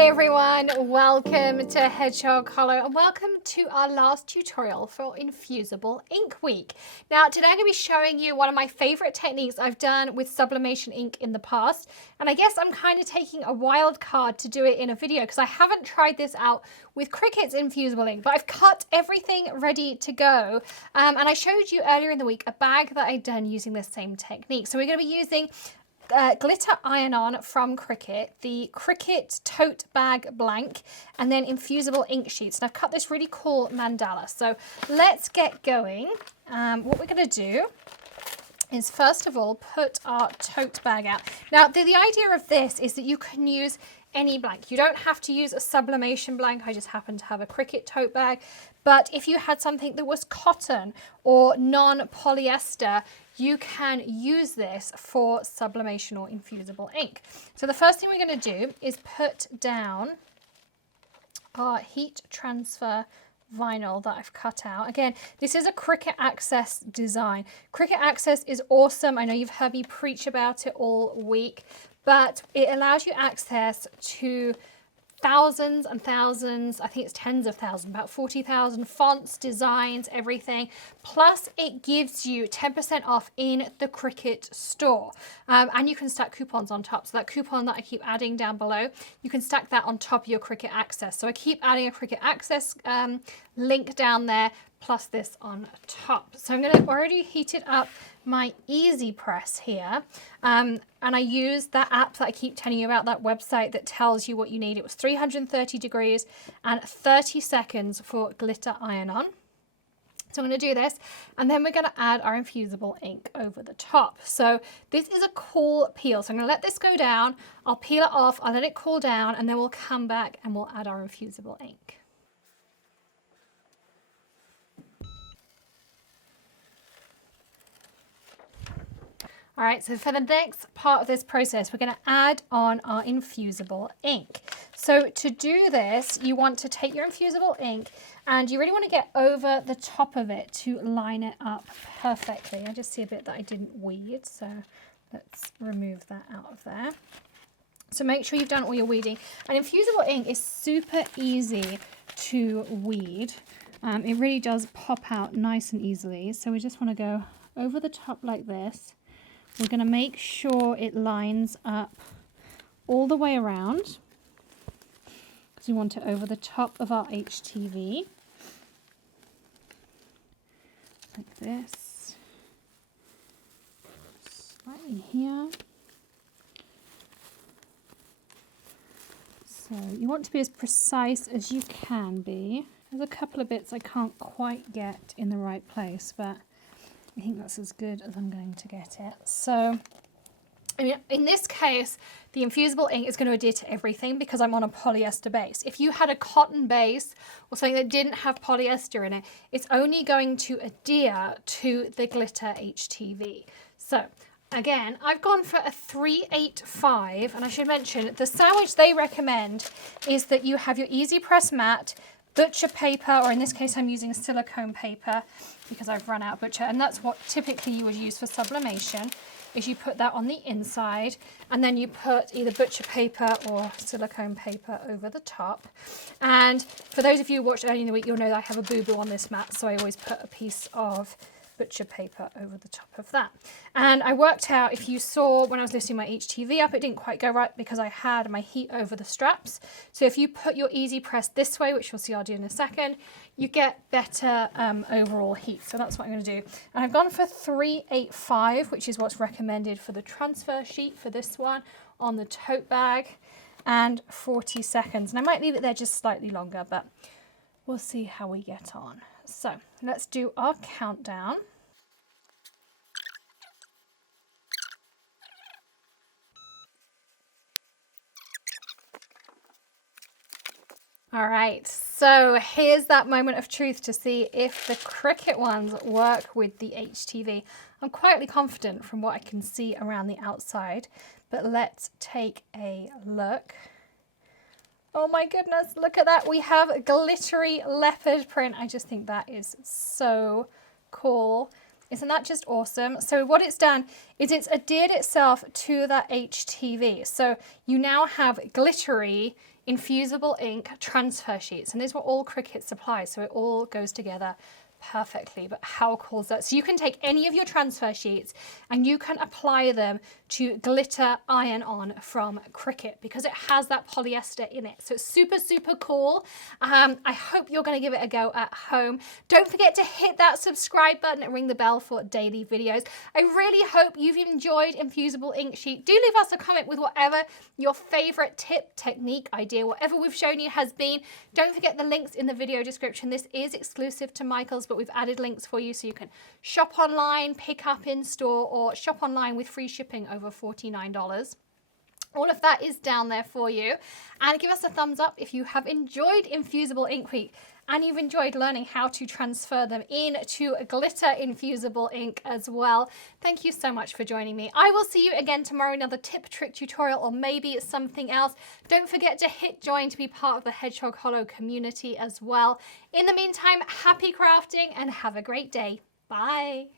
Hi everyone, welcome to Hedgehog Hollow and welcome to our last tutorial for Infusible Ink Week. Now today I'm going to be showing you one of my favorite techniques I've done with sublimation ink in the past, and I guess I'm kind of taking a wild card to do it in a video because I haven't tried this out with Cricut's Infusible Ink, but I've cut everything ready to go, and I showed you earlier in the week a bag that I'd done using this same technique. So we're going to be using glitter iron-on from Cricut, the Cricut tote bag blank, and then infusible ink sheets. And I've cut this really cool mandala. So let's get going. What we're going to do is first of all put our tote bag out. Now the idea of this is that you can use any blank. You don't have to use a sublimation blank. I just happen to have a Cricut tote bag. But if you had something that was cotton or non-polyester, you can use this for sublimation or infusible ink. So the first thing we're going to do is put down our heat transfer vinyl that I've cut out. Again, this is a Cricut Access design. Cricut Access is awesome. I know you've heard me preach about it all week, but it allows you access to thousands and thousands, I think it's tens of thousands, about 40,000 fonts, designs, everything. Plus it gives you 10% off in the Cricut store. And you can stack coupons on top. So that coupon that I keep adding down below, you can stack that on top of your Cricut Access. So I keep adding a Cricut Access link down there, plus this on top. So I'm going to already heated up my EasyPress here, and I used that app that I keep telling you about, that website that tells you what you need. It was 330 degrees and 30 seconds for glitter iron-on. So I'm going to do this, and then we're going to add our infusible ink over the top. So this is a cool peel. So I'm going to let this go down. I'll peel it off. I'll let it cool down, and then we'll come back and we'll add our infusible ink. All right, so for the next part of this process, we're going to add on our infusible ink. So to do this, you want to take your infusible ink and you really want to get over the top of it to line it up perfectly. I just see a bit that I didn't weed, so let's remove that out of there. So make sure you've done all your weeding. And infusible ink is super easy to weed. It really does pop out nice and easily. So we just want to go over the top like this. We're going to make sure it lines up all the way around because we want it over the top of our HTV. Like this. Slightly here. So you want to be as precise as you can be. There's a couple of bits I can't quite get in the right place, but I think that's as good as I'm going to get it. So I mean, in this case, the infusible ink is going to adhere to everything because I'm on a polyester base. If you had a cotton base or something that didn't have polyester in it, it's only going to adhere to the glitter HTV. So again, I've gone for a 385, and I should mention the sandwich they recommend is that you have your EasyPress mat, butcher paper, or in this case I'm using silicone paper because I've run out of butcher, and that's what typically you would use for sublimation, is you put that on the inside and then you put either butcher paper or silicone paper over the top. And for those of you who watched earlier in the week, you'll know that I have a boo-boo on this mat, so I always put a piece of butcher paper over the top of that. And I worked out, if you saw when I was lifting my HTV up, it didn't quite go right because I had my heat over the straps. So if you put your EasyPress this way, which you'll see I'll do in a second, you get better overall heat. So that's what I'm going to do. And I've gone for 385, which is what's recommended for the transfer sheet for this one on the tote bag, and 40 seconds. And I might leave it there just slightly longer, but we'll see how we get on. So let's do our countdown. All right, so here's that moment of truth to see if the Cricut ones work with the HTV. I'm quietly confident from what I can see around the outside, but let's take a look. Oh my goodness, look at that. We have glittery leopard print. I just think that is so cool. Isn't that just awesome? So what it's done is it's adhered itself to that HTV. So you now have glittery Infusible Ink transfer sheets. And these were all Cricut supplies, so it all goes together perfectly. But how cool is that? So you can take any of your transfer sheets and you can apply them to glitter iron-on from Cricut because it has that polyester in it. So it's super, super cool. I hope you're going to give it a go at home. Don't forget to hit that subscribe button and ring the bell for daily videos. I really hope you've enjoyed Infusible Ink Sheet. Do leave us a comment with whatever your favorite tip, technique, idea, whatever we've shown you has been. Don't forget the links in the video description. This is exclusive to Michael's, but we've added links for you so you can shop online, pick up in store, or shop online with free shipping over $49. All of that is down there for you. And give us a thumbs up if you have enjoyed Infusible Ink Week and you've enjoyed learning how to transfer them into glitter infusible ink as well. Thank you so much for joining me. I will see you again tomorrow, another tip, trick, tutorial, or maybe something else. Don't forget to hit join to be part of the Hedgehog Hollow community as well. In the meantime, happy crafting and have a great day. Bye.